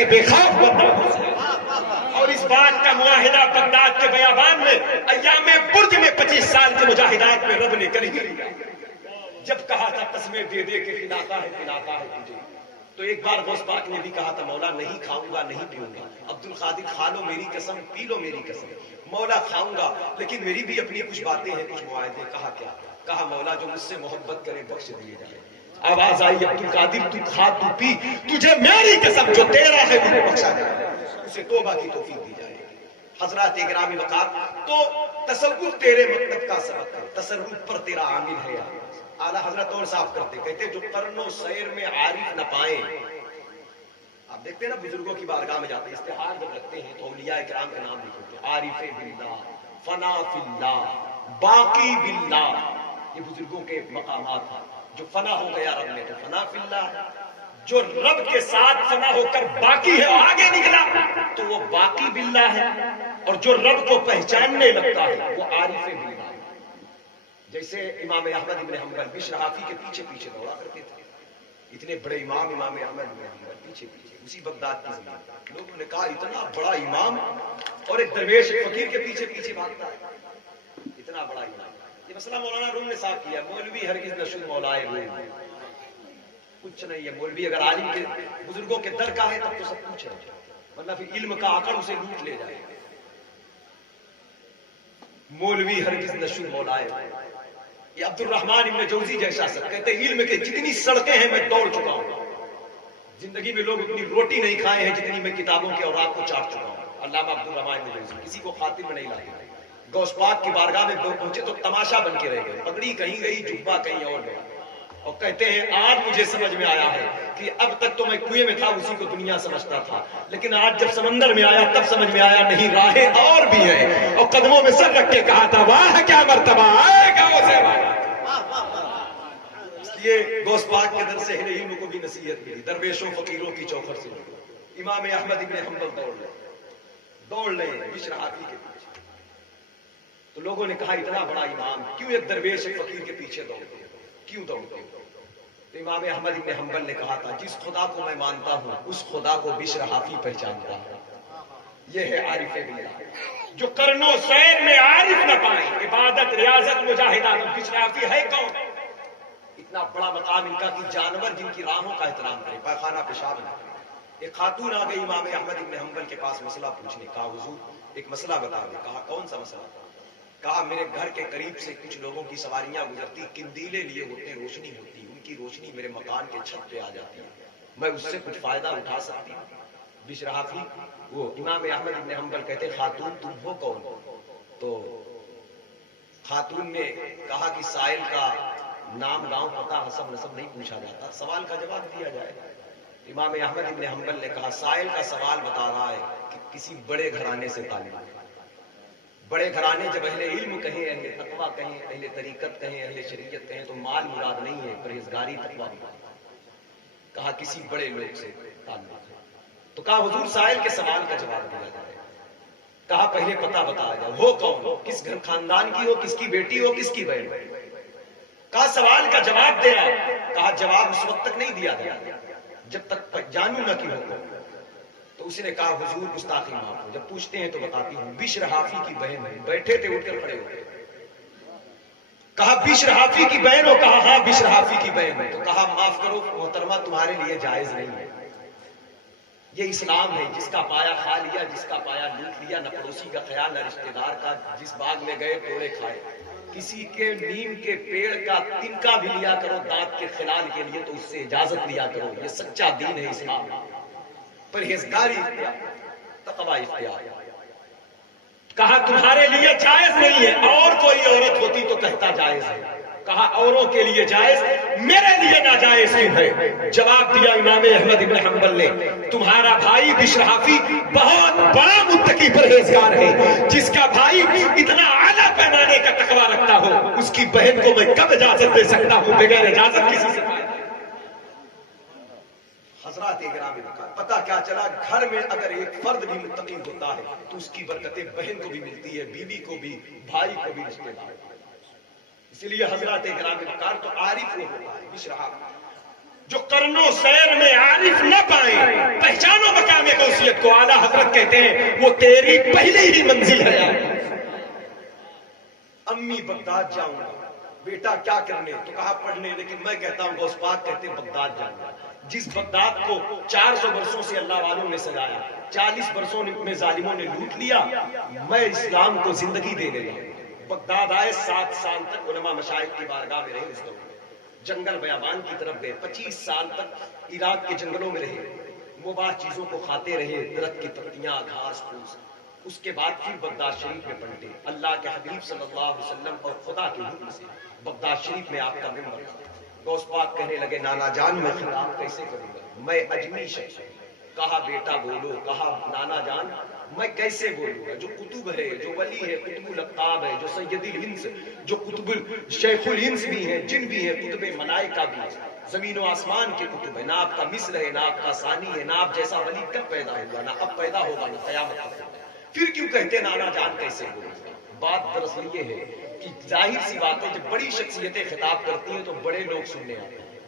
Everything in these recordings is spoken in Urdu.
رہے بے خوف بغداد سے. اور اس بات کا معاہدہ بغداد کے بیابان میں ایام برج میں 25 سال کے مجاہدات میں رب نے کر ہی لیا. جب کہا تھا قسمیں دے دے کے پلاتا ہے تجھے, تو ایک بار غوث پاک نے بھی کہا تھا مولا نہیں کھاؤں گا نہیں پیوں گا. عبد القادر کھا لو میری قسم پی لو میری قسم. مولا کھاؤں گا لیکن میری بھی اپنی کچھ باتیں ہیں کچھ معاہدے. کہا کیا؟ کہا مولا جو مجھ سے محبت کرے بخش دیے جائے. آواز آئی عبد القادر تو کھا تو پی, تجھے میری قسم جو تیرا ہے مجھے بخشا جائے, اسے توبہ کی توفیق دی جائے. حضرات گرامی وقار, تو تصوف تیرے مطلب کا سبق ہے, تصرف پر تیرا عامل ہے. اعلیٰ حضرت اور صاف کرتے کہتے جو قرن و سیر میں عارف نہ پائیں. آپ دیکھتے ہیں نا بزرگوں کی بارگاہ میں جاتے ہیں استحار جب رکھتے ہیں تو اولیاء کرام کا نام لکھتے ہیں, عارف باللہ, فنا فی اللہ, باقی باللہ. یہ بزرگوں کے مقامات ہیں. جو فنا ہو گیا رب میں تو فنا فی اللہ, جو رب کے ساتھ فنا ہو کر باقی ہے اور آگے نکلا تو وہ باقی باللہ ہے, اور جو رب کو پہچاننے لگتا ہے وہ عارف باللہ. جیسے امام احمد ابن حنبل بشر حافی کے پیچھے پیچھے دوڑا کرتے تھے. اتنے بڑے امام احمد ابن حنبل پیچھے پیچھے اسی بغداد کی زمین. لوگوں نے کہا اتنا بڑا امام اور ایک درویش فقیر کے پیچھے پیچھے بھاگتا ہے, اتنا بڑا امام. یہ مسئلہ مولانا روم نے صاف کیا. مولوی ہرگز نشو مولائے روم, کچھ نہیں ہے. مولوی اگر عالم کے بزرگوں کے در کا ہے تب تو سب کچھ ہے, ورنہ پھر علم کا آکڑ اسے لوٹ لے جائے. مولوی ہرگز نشو مولائے. یہ عبد الرحمن ابن جوزی جیسا سب کہتے ہیں علم کے جتنی سڑکیں ہیں میں دوڑ چکا ہوں. زندگی میں لوگ اتنی روٹی نہیں کھائے ہیں جتنی میں کتابوں کے اوراق کو چاٹ چکا ہوں. علامہ عبد الرحمن ابن جوزی کسی کو خاطر میں نہیں لاتے. غوث پاک کی بارگاہ میں لوگ پہنچے تو تماشا بن کے رہ گئے. پگڑی کہیں گئی, جبہ کہیں اور گیا. اور کہتے ہیں آج مجھے سمجھ میں آیا ہے کہ اب تک تو میں کنویں میں تھا اسی کو دنیا سمجھتا تھا, لیکن آج جب سمندر میں آیا تب سمجھ میں آیا نہیں راہیں اور بھی ہیں. اور قدموں میں سر رکھ کے کہا تھا واہ کیا مرتبہ آئے گا اسے. یہ غوث پاک کے در سے اہل علم کو بھی نصیحت ملی, درویشوں فقیروں کی چوکھٹ سے. امام احمد ابن حنبل دوڑ لیں بشر حافی کے پیچھے. تو لوگوں نے کہا اتنا بڑا امام کیوں ایک درویش فقیر کے پیچھے دوڑتے, کیوں دوڑتے؟ تو امام احمد ابن حنبل نے کہا تھا جس خدا کو میں مانتا ہوں اس خدا کو بشر حافی پہچانتا ہے. یہ ہے عارف باللہ. جو قرن و سیر میں عارف نہ پائیں, عبادت ریاضت مجاہدات, بشر حافی ہے کون؟ اتنا بڑا مقام ان کا کہ جانور جن کی راہوں کا احترام کرے, پائخانہ پیشاب نہ کرے. ایک خاتون آ گئی امام احمد ابن حنبل کے پاس مسئلہ پوچھنے. کہا حضور ایک مسئلہ بتا دیں. کہا کون سا مسئلہ؟ کہا میرے گھر کے قریب سے کچھ لوگوں کی سواریاں گزرتی, قندیلیں لیے ہوتے, روشنی ہوتی, ان کی روشنی میرے مکان کے چھت پہ آ جاتی ہے, میں اس سے کچھ فائدہ اٹھا سکتی ہوں؟ بشر حافی وہ امام احمد ابن حنبل کہتے خاتون تم ہو کون؟ تو خاتون نے کہا کہ سائل کا نام گاؤں پتہ حسب نسب نہیں پوچھا جاتا, سوال کا جواب دیا جائے. امام احمد ابن حنبل نے کہا سائل کا سوال بتا رہا ہے کہ کسی بڑے گھرانے سے تعلق ہے. بڑے گھرانے جب اہل علم کہیں, اہل تقویٰ کہیں, اہل طریقت کہیں, اہل شریعت کہیں تو مال مراد نہیں ہے, پرہیزگاری تقویٰ مراد. کہا کسی بڑے لوگ سے تعلق ہے. تو کہا حضور سائل کے سوال کا جواب دیا جائے. کہا پہلے پتہ بتایا جائے, ہو کون, کس گھر خاندان کی ہو, کس کی بیٹی ہو, کس کی بہن. کہا سوال کا جواب دیا. کہا جواب اس وقت تک نہیں دیا گیا جب تک جانوں نہ کہ ہو. تو اس نے کہا حضور گستاخی معاف ہو, جب پوچھتے ہیں تو بتاتی ہوں. بشر حافی کی بہن ہے. بیٹھے تھے اٹھ کر کھڑے ہو گئے. کہا بشر حافی کی بہن ہو؟ کہا ہاں بشر حافی کی بہن ہے. تو کہا معاف کرو محترمہ تمہارے لیے جائز نہیں ہے. یہ اسلام ہے, جس کا پایا کھا لیا, جس کا پایا لوٹ لیا, نہ پڑوسی کا خیال نہ رشتہ دار کا. جس باغ میں گئے توڑے کھائے. کسی کے نیم کے پیڑ کا تنکا بھی لیا کرو دانت کے خلال کے لیے تو اس سے اجازت لیا کرو. یہ سچا دین ہے اسلام. پرہیزگاری اختیار, تقویٰ اختیار. کہا تمہارے لیے جائز نہیں ہے, اور کوئی عورت ہوتی تو کہتا جائز ہے. کہا اوروں کے لیے جائز, میرے لیے ناجائز کیوں ہے؟ جواب دیا امام احمد ابن حنبل نے تمہارا بھائی بشر حافی بہت بڑا متقی پرہیزگار ہے. جس کا بھائی اتنا اعلیٰ پیمانے کا تقویٰ رکھتا ہو اس کی بہن کو میں کب اجازت دے سکتا ہوں بغیر اجازت کسی سے؟ حضرات گرامی پتہ کیا چلا, گھر میں اگر ایک فرد بھی متقی ہوتا ہے تو اس کی برکتیں بہن کو بھی ملتی ہے, بیوی کو بھی, بھائی کو بھی, رشتے دار. اس لیے حضرات گرامی تو عارف وہ ہوتا ہے بشر حافی. جو قرنوں سیر میں عارف نہ پائیں، پہچانو مقام غوثیت کو. اعلیٰ حضرت کہتے ہیں وہ تیری پہلی ہی منزل ہے. امی بغداد جاؤں گا. بیٹا کیا کرنے؟ تو کہا پڑھنے. لیکن میں کہتا ہوں غوث پاک کہتے ہیں بغداد جاؤں گا. جس بغداد کو 400 برسوں سے اللہ والوں نے سجایا، 40 برسوں میں ظالموں نے لوٹ لیا، میں اسلام کو زندگی دینے لگا. بغداد آئے، 7 سال تک علماء مشائخ کی بارگاہ میں رہے. اس دور میں جنگل بیابان کی طرف گئے. 25 سال تک عراق کے جنگلوں میں رہے. مباح چیزوں کو کھاتے رہے، درخت کی پتیاں، گھاس پھوس. اس کے بعد پھر بغداد شریف میں پلٹے. اللہ کے حبیب صلی اللہ علیہ وسلم اور خدا کے حکم سے بغداد شریف میں آپ کا ممبر تھا. غوث پاک کہنے لگے نانا جان میں خطاب کیسے کروں گا، میں اجمی شخص ہوں. کہا بیٹا بولو. کہا نانا جان میں کیسے بولوں گا؟ جو کتب ہے، جو ولی ہے، قطب القطاب ہے، جو سید الہنس، جو قطب شیخ الہنس بھی ہیں، جن بھی ہیں، قطب ملائکہ بھی ہے، زمین و آسمان کے کتب ہے. نہ آپ کا مصر ہے، نہ آپ کا ثانی ہے، نہ آپ جیسا ولی کب پیدا ہوگا، نہ اب پیدا ہوگا، نہ قیامت تک ہوگا. پھر کیوں کہتے نانا جان کیسے بولوں گا؟ بات دراصل یہ ہے کہ ظاہر سی بات ہے جب بڑی شخصیتیں خطاب کرتی ہیں تو بڑے لوگ سننے آتے ہیں.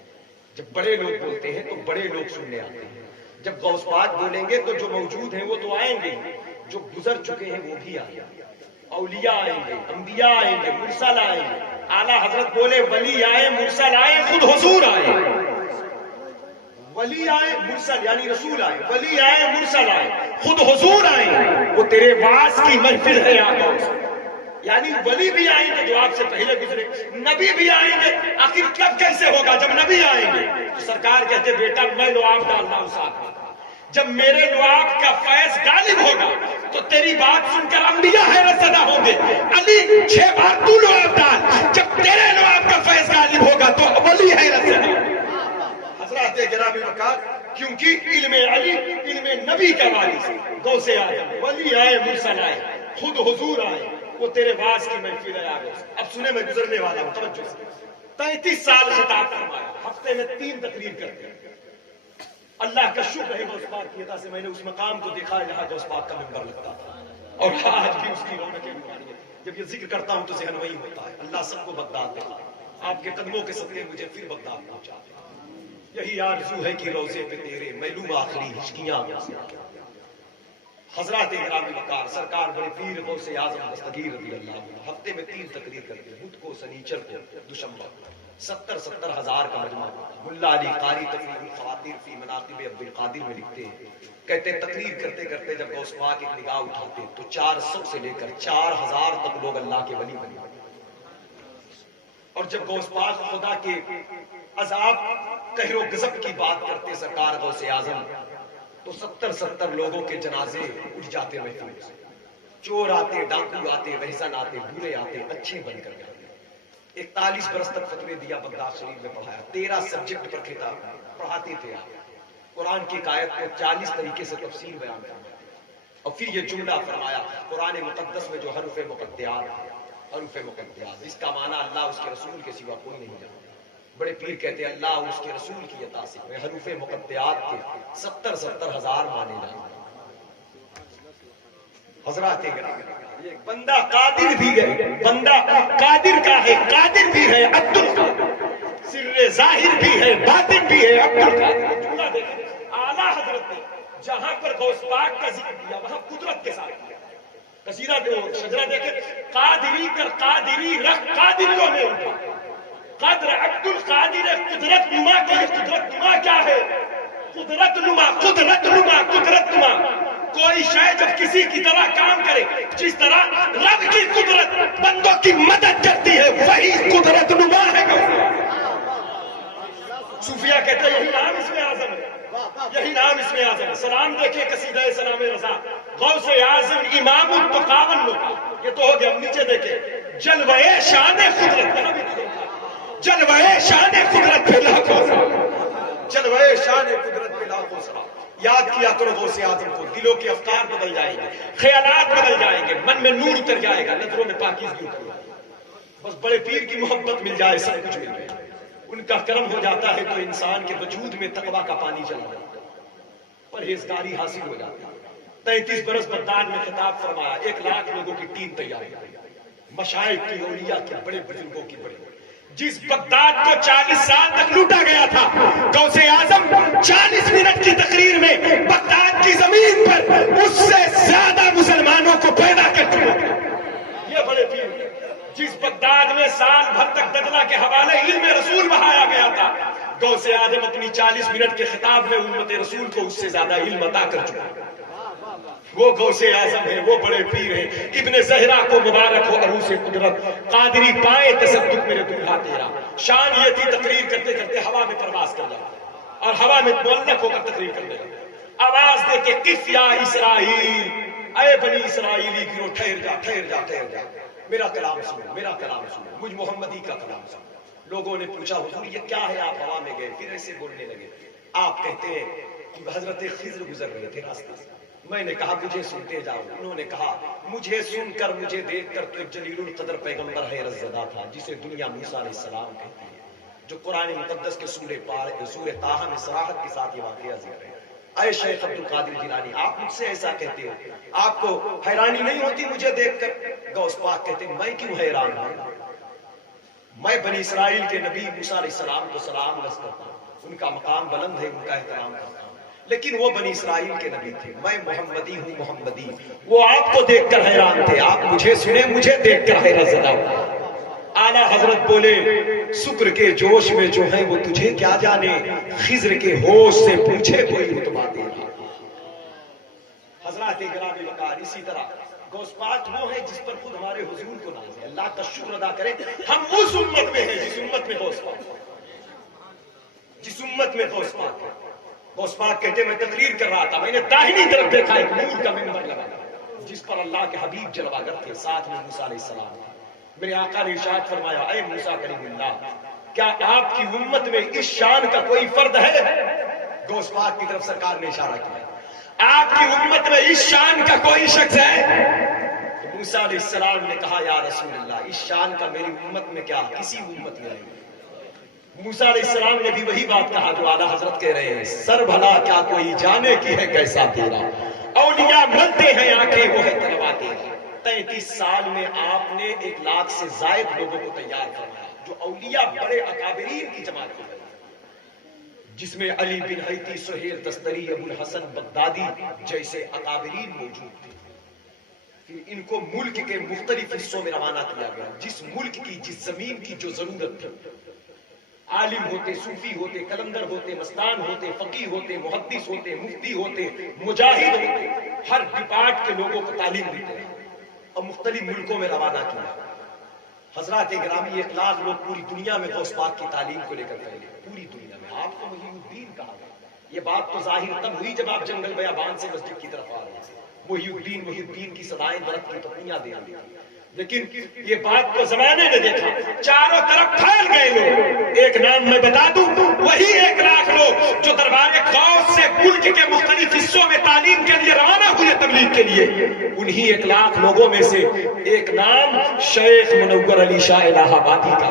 جب بڑے لوگ بولتے ہیں تو بڑے لوگ سننے آتے ہیں. جب غوث پاک بولیں گے تو جو موجود ہیں وہ تو آئیں گے، جو گزر چکے ہیں وہ بھی آئیں گے. اولیاء آئیں گے، انبیاء آئیں گے، مرسل آئیں گے. اعلیٰ حضرت بولے ولی آئے، مرسل آئے، خود حضور آئے. ولی آئے، مرسل یعنی رسول آئے، ولی آئے، مرسل آئے، خود حضور آئے. وہ تیرے واس کی محفل ہے آقا. یعنی ولی بھی آئیں گے جو آپ سے پہلے گزرے، نبی بھی آئیں گے. آخر کب کیسے ہوگا؟ جب نبی آئیں گے. سرکار کہتے بیٹا میں لعاب ڈالنا ہوں ساتھ میں. جب میرے لعاب کا فیض غالب ہوگا تو تیری بات سن کر انبیاء حیرت زدہ ہوں گے. علی 6 بار تو لعاب ڈال، جب تیرے لعاب کا فیض غالب ہوگا تو ولی حیرت زدہ. حضرات گرامی وقار، کیونکہ علم علی علم نبی کا وارث ہے. غوث اعظم ولی آئے، مرسل آئے، خود حضور آئے، وہ تیرے واس کی محفل ہے آگے. اب سنے میں گزرنے والا ہوں، توجہ سے. 33 سال خطاب فرمایا، ہفتے میں 3 تقریر کرتے ہیں. اللہ کا شکر ہے غوث پاک کی عطا سے میں نے اس مقام کو دیکھا ہے جہاں غوث پاک کا منبر لگتا تھا، اور آج بھی اس کی رونقیں روحانی ہے. جب یہ ذکر کرتا ہوں تو ذہن وہی ہوتا ہے. اللہ سب کو بغداد دے، آپ کے قدموں کے صدقے مجھے پھر بغداد پہنچا دے. یہی آرزو ہے کہ روزے پہ تیرے معلوم آخری ہچکیاں. حضرات گرامی وقار، سرکار بڑے پیر غوث اعظم دستگیر رضی اللہ عنہ ہفتے میں 3 تقریر کرتے ہیں. بدھ کو، سنیچر کو، دوشنبہ. 70 ہزار کا مجمع. ملا علی قاری تقریر الخواطر فی مناقب عبد القادر میں لکھتے ہیں، کہتے ہیں تقریر کرتے کرتے جب غوث پاک ایک نگاہ اٹھاتے تو 400 سے لے کر 4000 تک لوگ اللہ کے ولی بنے. اور جب غوث پاک خدا کے عذاب، قہر و غضب کی بات کرتے سرکار غوث اعظم، تو 70 لوگوں کے جنازے اٹھ جاتے محفل سے. چور آتے، ڈاکو آتے، وحسن آتے، برے آتے، اچھے بن کر جاتے. 41 برس تک فتوے دیا، بغداد شریف میں پڑھایا. 13 سبجیکٹ پر کتاب پڑھاتے تھے آپ. قرآن کی آیت کو 40 طریقے سے تفسیر بیان کرتے. اور پھر یہ جملہ فرمایا قرآن مقدس میں جو حروف مقطعات، حروف مقطعات اس کا معنی اللہ اس کے رسول کے سوا کوئی نہیں جانتا. بڑے پیر کہتے ہیں اللہ اور اس کے رسول کی عطا سے حروف مقطعات کے 70 ہزار مانے جاتے. حضرات گرامی، ایک بندہ قادر بھی ہے، بندہ قادر کا ہے، قادر بھی ہے، عبد القادر، سر ظاہر بھی ہے، باطن بھی ہے، عبد القادر. جملہ دیکھیں اعلیٰ حضرت نے جہاں پر غوث پاک کا ذکر کیا وہاں قدرت کے ساتھ کیا. قصیدہ شجرہ دیکھیں، قادری کر قادری رکھ قادریوں میں اٹھا. قدر عبد القادر قدرت نما کا. یہ قدرت نما کیا ہے؟ قدرت نما، قدرت نما، قدرت نما. کوئی شے جب کسی کی طرح کام کرے، جس طرح رب کی قدرت بندوں کی مدد کرتی ہے، وہی قدرت نما ہے. صوفیہ کہتے ہیں یہی نام اس میں اعظم ہے، یہی نام اس میں اعظم ہے. سلام دیکھیں قصیدہ سلام رضا، غوث اعظم امام التقاون لوگ. یہ تو ہو گیا. نیچے دیکھیں جلوہ شان قدرت، یہاں بھی جلوہ شان قدرت پہ لاکھوں سلام، جلوہ شان قدرت پہ لاکھوں سلام. یاد کیا کرو غوث اعظم کو، دلوں کے افکار بدل جائیں گے، خیالات بدل جائیں گے، من میں نور اتر جائے گا، نظروں میں پاکیزگی اتر جائے گی. بس بڑے پیر کی محبت مل جائے، سب کچھ مل جائے. ان کا کرم ہو جاتا ہے تو انسان کے وجود میں تقویٰ کا پانی چلا جاتا ہے، پرہیزگاری حاصل ہو جاتی ہے. 33 برس بغداد میں خطاب فرمایا. 1 لاکھ لوگوں کی ٹیم تیار ہے، مشائخ کی، اولیاء کے، بڑے بزرگوں کی. بڑے جس بغداد کو 40 سال تک لوٹا گیا تھا، غوث اعظم 40 منٹ کی تقریر میں بغداد کی زمین پر اس سے زیادہ مسلمانوں کو پیدا کر چکا۔ یہ بڑے پیر، جس بغداد میں سال بھر تک دجلہ کے حوالے علم رسول بہایا گیا تھا، غوث اعظم اپنی 40 منٹ کے خطاب میں امت رسول کو اس سے زیادہ علم عطا کر چکا۔ وہ غوث اعظم ہے، وہ بڑے پیر ہیں۔ ابن زہرا کو مبارک ہو عروس قدرت، قادری پائے تصدق میرے دلہا تیرا۔ شان یہ تھی تقریر کرتے کرتے ہوا میں پرواز کر جاتا اور ہوا میں معلق ہو کر تقریر کر دیتا، آواز دے کے قف یا اسرائیل، اے بنی اسرائیلی گروہ ٹھہر جا ٹھہر جا ٹھہر جا، میرا کلام سنو میرا کلام سنو، مجھ محمدی کا کلام سنو۔ لوگوں نے پوچھا حضور یہ کیا ہے؟ آپ ہوا میں گئے پھر ایسے بولنے لگے۔ آپ کہتے ہیں کہ حضرت خضر گزر رہے تھے راستے سے، میں نے کہا مجھے سنتے جاؤ۔ انہوں نے کہا مجھے سن کر مجھے دیکھ کر تو ایک جلیل القدر پیغمبر حیرت زدہ تھا جسے دنیا موسیٰ علیہ السلام کہتی ہے، جو قرآن مقدس کے سورہ طٰہٰ میں صراحت کے ساتھ یہ واقعہ ذکر ہے۔ اے شیخ عبد القادر جیلانی، آپ مجھ سے ایسا کہتے ہو، آپ کو حیرانی نہیں ہوتی مجھے دیکھ کر؟ غوث پاک کہتے ہیں میں کیوں حیران ہوں؟ میں بنی اسرائیل کے نبی موسیٰ علیہ السلام کو سلام عرض کرتا ہوں، ان کا مقام بلند ہے، ان کا احترام کرتا ہوں، لیکن وہ بنی اسرائیل کے نبی تھے، میں محمدی ہوں محمدی۔ وہ آپ کو دیکھ کر حیران تھے، آپ مجھے سنیں، مجھے دیکھ کر حیرت زدہ ہوا۔ اعلیٰ حضرت بولے شکر کے جوش میں جو ہیں وہ تجھے کیا جانے، خضر کے ہوش سے پوچھے کوئی رتبہ تیرا۔ حضرات گرامی وقار، اسی طرح غوث پاک وہ ہے جس پر خود ہمارے حضور کو ناز ہے۔ اللہ کا شکر ادا کریں ہم اس امت میں ہیں جس امت میں غوث پاک، جس امت میں غوث پاک ہے۔ غوث پاک کہتے میں تقریر کر رہا تھا، میں نے داہنی طرف دیکھا ایک نور کا منبر لگا جس پر اللہ کے حبیب جلوگر تھے، ساتھ میں موسیٰ علیہ السلام تھے۔ میرے آقا نے ارشاد فرمایا اے موسیٰ کلیم اللہ، کیا آپ کی امت میں اس شان کا کوئی فرد ہے؟ غوث پاک کی طرف سرکار نے اشارہ کیا، آپ کی امت میں اس شان کا کوئی شخص ہے؟ موسیٰ علیہ السلام نے کہا یا رسول اللہ، اس شان کا میری امت میں کیا کسی امت میں نہیں۔ موسیٰ علیہ السلام نے بھی وہی بات کہا جو اعلیٰ حضرت کہہ رہے ہیں، سر بھلا کیا کوئی جانے کی ہے کیسا تیرا، اولیاء ملتے ہیں آنکھیں وہ ہے طلبا تیرا۔ 33 سال میں آپ نے 1 لاکھ سے زائد لوگوں کو تیار کروایا جو اولیاء بڑے اکابرین کی جماعت کی، جس میں علی بن حیتی، سہیل تستری، ابو الحسن بغدادی جیسے اکابرین موجود تھے۔ پھر ان کو ملک کے مختلف حصوں میں روانہ کیا گیا، جس ملک کی جس زمین کی جو ضرورت تھی، عالم ہوتے، صوفی ہوتے، کلندر ہوتے، مستان ہوتے، فقیہ ہوتے، محدث ہوتے، مفتی ہوتے، مجاہد ہوتے، ہر ڈپارٹ کے لوگوں کو تعلیم دیتے ہیں اور مختلف ملکوں میں روانہ کیا۔ حضرات گرامی 1 لاکھ لوگ پوری دنیا میں غوث پاک کی تعلیم کو لے کر پھیلے، پوری دنیا میں۔ آپ کو محی الدین کہا گیا، یہ بات تو ظاہر تب ہوئی جب آپ جنگل بیابان سے مسجد کی طرف آ رہے تھے، محی الدین کی صدائیں درخت کی پتیاں دے رہی تھی، لیکن یہ بات کو زمانے نے دیکھا، چاروں طرف پھیل گئے لوگ۔ ایک نام میں بتا دوں، وہی 1 لاکھ لوگ جو دربار غوث سے ملک کے مختلف حصوں میں تعلیم کے لیے روانہ ہوئے تبلیغ کے لیے، انہی 1 لاکھ لوگوں میں سے ایک نام شیخ منور علی شاہ الہ آبادی کا۔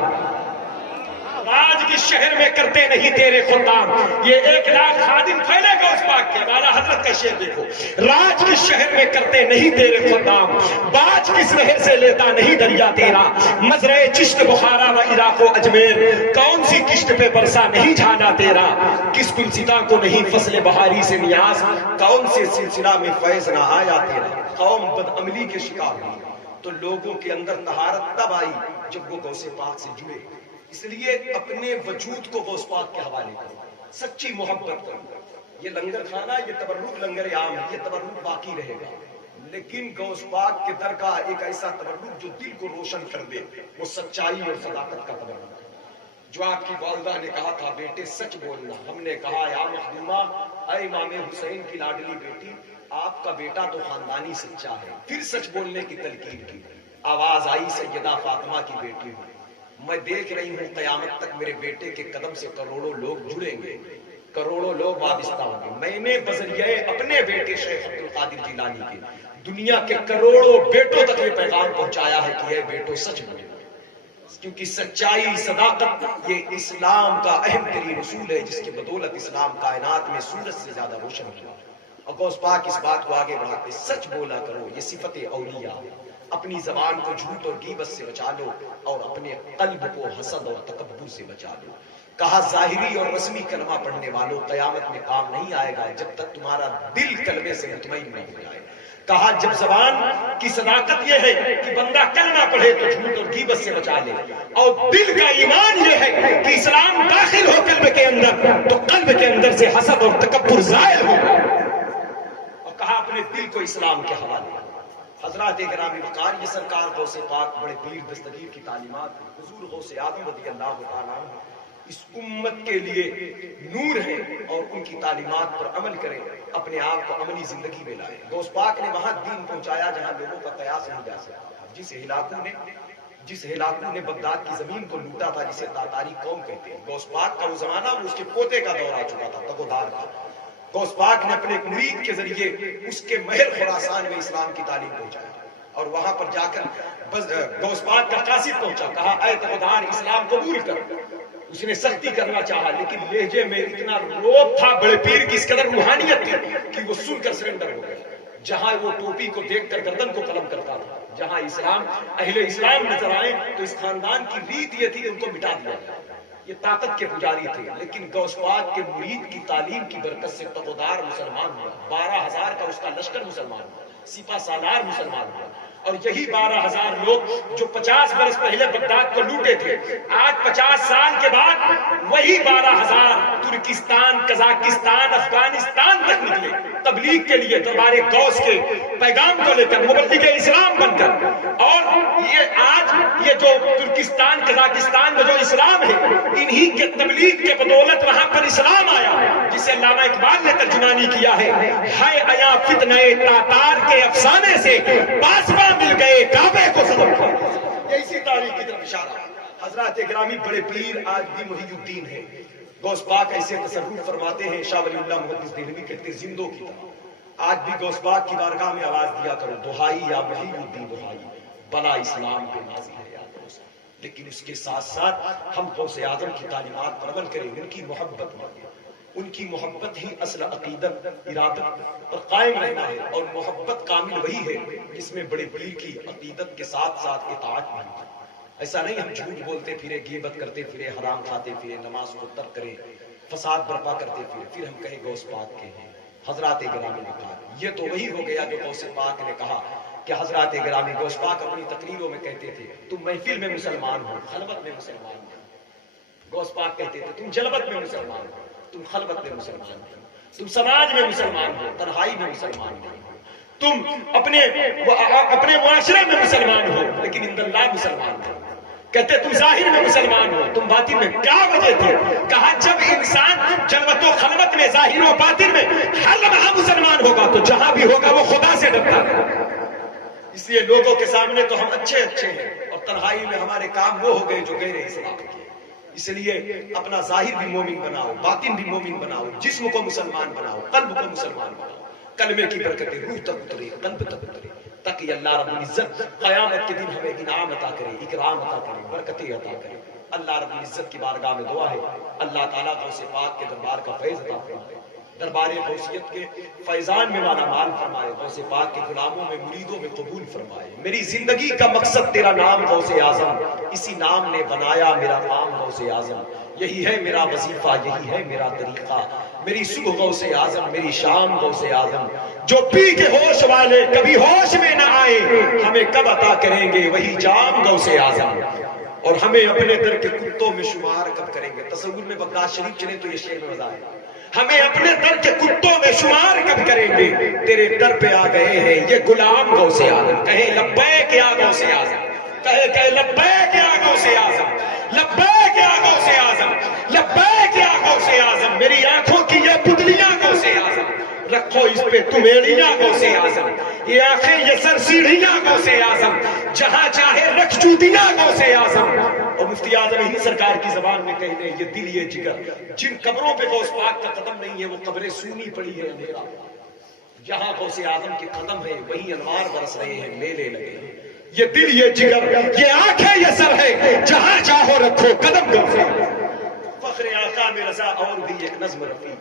راج کس شہر میں کرتے نہیں تیرے خدام، یہ 1 لاکھ خادم پھیلے گا اس پاک کے۔ اعلیٰ حضرت کا شعر دیکھو، راج کس شہر میں کرتے نہیں تیرے خدام، باج کس نہر سے لیتا نہیں دریا تیرا، مزرع چشت بخارا و عراق و اجمیر، کون سی کشت پہ برسا نہیں جھانا تیرا، کس گلستاں کو نہیں فصل بہاری سے نیاز، کون سے سلسلہ میں فیض نہ آیا تیرا۔ قوم بدعملی کے شکار ہوئی تو لوگوں کے اندر طہارت تب آئی جب وہ غوث پاک سے جڑے۔ اس لیے اپنے وجود کو غوث پاک کے حوالے کرو، سچی محبت کرو۔ یہ لنگر کھانا، یہ تبرک لنگر عام ہے، یہ تبرک باقی رہے گا، لیکن غوث پاک کے در کا ایک ایسا تبرک جو دل کو روشن کر دے، وہ سچائی اور صداقت کا تبرک ہے۔ جو آپ کی والدہ نے کہا تھا بیٹے سچ بولنا، ہم نے کہا یا مخدومہ، اے امام حسین کی لاڈلی بیٹی، آپ کا بیٹا تو خاندانی سچا ہے۔ پھر سچ بولنے کی تلقین کی، آواز آئی سیدہ فاطمہ کی بیٹی ہوں، میں دیکھ رہی ہوں قیامت تک میرے بیٹے کے قدم سے کروڑوں لوگ جڑیں گے، کروڑوں لوگ وابستہ ہوں گے۔ میں نے بذریعہ اپنے بیٹے شیخ عبد القادر جیلانی کے دنیا کے کروڑوں بیٹوں تک یہ پیغام پہنچایا ہے کہ اے بیٹو سچ بولو، کیونکہ سچائی، صداقت یہ اسلام کا اہم ترین اصول ہے، جس کی بدولت اسلام کائنات میں سورج سے زیادہ روشن ہوا اور غوث پاک اس بات کو آگے بڑھاتے، سچ بولا کرو، یہ صفت اولیاء، اپنی زبان کو جھوٹ اور غیبت سے بچا لو اور اپنے قلب کو حسد اور تکبر سے بچا لو۔ کہا ظاہری اور رسمی کلمہ پڑھنے والوں قیامت میں کام نہیں آئے گا جب تک تمہارا دل کلمے سے مطمئن نہیں ہو جائے۔ کہا جب زبان کی صداقت یہ ہے کہ بندہ کلمہ پڑھے تو جھوٹ اور غیبت سے بچا لے، اور دل کا ایمان یہ ہے کہ اسلام داخل ہو قلب کے اندر تو قلب کے اندر سے حسد اور تکبر زائل ہو، اور کہا اپنے دل کو اسلام کے حوالے۔ حضرات گرامی وقار، یہ سرکار غوث پاک بڑے پیر دستگیر کی تعلیمات، حضور غوث اعظم رضی اللہ تعالیٰ عنہ اس امت کے لیے نور ہے، اور ان کی تعلیمات پر عمل کریں، اپنے آپ کو عملی زندگی میں لائیں۔ غوث پاک نے وہاں دین پہنچایا جہاں لوگوں کا قیاس نہیں جا سکتا۔ جس ہلاکوں نے بغداد کی زمین کو لوٹا تھا، جسے تاتاری قوم کہتے ہیں، غوث پاک کا وہ زمانہ وہ اس کے پوتے کا دور آ چکا تھا، تگودار کا۔ غوث پاک نے اپنے ایک مرید کے ذریعے اس کے محل خراسان میں اسلام کی تعلیم پہنچائی، اور وہاں پر جا کر غوث پاک کا قاصد پہنچا، کہا اے تگودار اسلام قبول کر۔ اس نے سختی کرنا چاہا، لیکن لہجے میں اتنا روب تھا بڑے پیر کی، اس قدر روحانیت تھی کہ وہ سن کر سرنڈر ہو گیا۔ جہاں وہ ٹوپی کو دیکھ کر گردن کو قلم کرتا تھا، جہاں اہل اسلام نظر آئے تو اس خاندان کی ریت یہ تھی ان کو مٹا دیا جائے۔ یہ طاقت کے پجاری تھے، لیکن غوث پاک کے مرید کی تعلیم کی برکت سے تگودار مسلمان ہوا، 12,000 کا اس کا لشکر مسلمان ہوا، سپہ سالار مسلمان ہوا، اور یہی 12,000 لوگ جو 50 برس پہلے بغداد کو لوٹے تھے، آج 50 سال کے بعد وہی 12,000 ترکستان، قزاقستان، افغانستان تک نکلے تبلیغ کے لیے، دربار غوث کے پیغام کو لے کر، مبلغ اسلام بن کر۔ اور یہ آج یہ جو ترکستان، قزاقستان میں جو اسلام ہے، انہی کے تبلیغ کے بدولت وہاں پر اسلام آیا، جسے علامہ اقبال نے ترجمانی کیا ہے ایا فتنہ تاتار کے افسانے سے پاسباں مل گئے کعبے کو سبق کھا۔ یہ اسی تاریخ کی طرف اشارہ ہے۔ حضرات گرامی، بڑے پیر آج بھی محی الدین ہے۔ غوث پاک ایسے تصرف فرماتے ہیں، شاہ ولی اللہ محدث دہلوی کہتے ہیں زندوں کی طرح آج بھی غوث پاک کی بارگاہ میں آواز دیا کرو، دہائی یا محی الدین دہائی، بلا اسلام پہ نازل ہے یا غوث۔ لیکن اس کے ساتھ ساتھ ہم غوث اعظم کی تعلیمات پر عمل کریں، ان کی محبت مانیں۔ ان کی محبت ہی اصل عقیدت، ارادت پر قائم رہنا ہے، اور محبت کامل وہی ہے جس میں بڑے پیر کی عقیدت کے ساتھ ساتھ اطاعت بھی ہے۔ ایسا نہیں ہم جھوٹ بولتے پھرے، غیبت کرتے پھرے، حرام کھاتے پھرے، نماز کو ترک کریں، فساد برپا کرتے پھر ہم کہیں غوث پاک کے ہیں۔ حضرات گرامی وقار، یہ تو وہی ہو گیا جو غوث پاک نے کہا کہ حضرات گرامی غوث پاک اپنی تقریروں میں کہتے تھے تم محفل میں مسلمان ہو، خلوت میں مسلمان ہو۔ غوث پاک کہتے تھے تم جلوت میں مسلمان ہو، تم خلوت میں مسلمان ہو، تم سماج میں مسلمان ہو، تنہائی میں مسلمان ہو، تم اپنے معاشرے میں مسلمان ہو، لیکن اند اللہ مسلمان ہو۔ کہتے تم ظاہر میں مسلمان ہو، تم باطن میں۔ کیا وجہ تھی؟ کہا جب انسان جلوت و خلوت میں، ظاہر و باطن میں ہر لمحہ مسلمان ہوگا تو جہاں بھی ہوگا وہ خدا سے ڈرتا ہے۔ اس لیے لوگوں کے سامنے تو ہم اچھے ہیں، اور تنہائی میں ہمارے کام وہ ہو گئے جو غیر اسلام کے۔ اس لیے اپنا ظاہر بھی مومن بناؤ، باطن بھی مومن بناؤ، جسم کو مسلمان بناؤ، قلب کو مسلمان بناؤ۔ کلمے کی برکتیں روح تک اترے، قلب تک اترے، تاکہ اللہ رب العزت قیامت کے دن ہمیں انعام عطا کرے، اکرام عطا کرے، برکتیں عطا کرے۔ اللہ رب العزت کی بارگاہ میں دعا ہے اللہ تعالیٰ غوث پاک کے دربار کا فیض عطا فرمائے، دربار غوثیت کے فیضان میں مالا مال فرمائے، غوث پاک کے غلاموں میں، مریدوں میں قبول فرمائے۔ میری زندگی کا مقصد تیرا نام غوث اعظم، اسی نام نے بنایا میرا کام غوث اعظم، یہی ہے میرا وظیفہ، یہی ہے میرا طریقہ، میری صبح غوث اعظم، میری شام غوث اعظم۔ جو پی کے ہوش والے کبھی ہوش میں نہ آئے، ہمیں کب عطا کریں گے وہی جام غوث اعظم، اور ہمیں اپنے در کے کتوں میں شمار کب کریں گے۔ تصور میں بغداد شریف چلے تو یہ شعر میں مزہ آئے، ہمیں اپنے در کے کتوں میں شمار کب کریں گے، تیرے در پہ آ گئے ہیں یہ غلام غوث اعظم۔ کہیں لبیک یا غوث اعظم، کہے لبیک یا غوث اعظم، لبیک یا غوث اعظم، لبیک یا غوث اعظم۔ میری آنکھوں کی یہ پتلیاں غوث اعظم، رکھو اس پہ تمیڑیاں غوث اعظم، یہ آنکھیں یہ سر سیڑھیاں غوث اعظم، جہاں چاہے رکھ چوٹیاں غوث اعظم۔ اور مفتی اعظم ہی سرکار کی زبان میں کہتے ہیں یہ دل یہ جگر، جن قبروں پہ غوث پاک کا قدم نہیں ہے وہ قبریں سونی پڑی ہے اندھیرا، جہاں غوث اعظم کے قدم ہے وہی انوار برس رہے ہیں، میلے لگے ہیں۔ یہ دل یہ جگر، یہ آنکھیں یہ سر ہے، جہاں چاہو رکھو قدم غوث اعظم۔ فخر آقا میں رضا اور بھی ایک نظم رفیع۔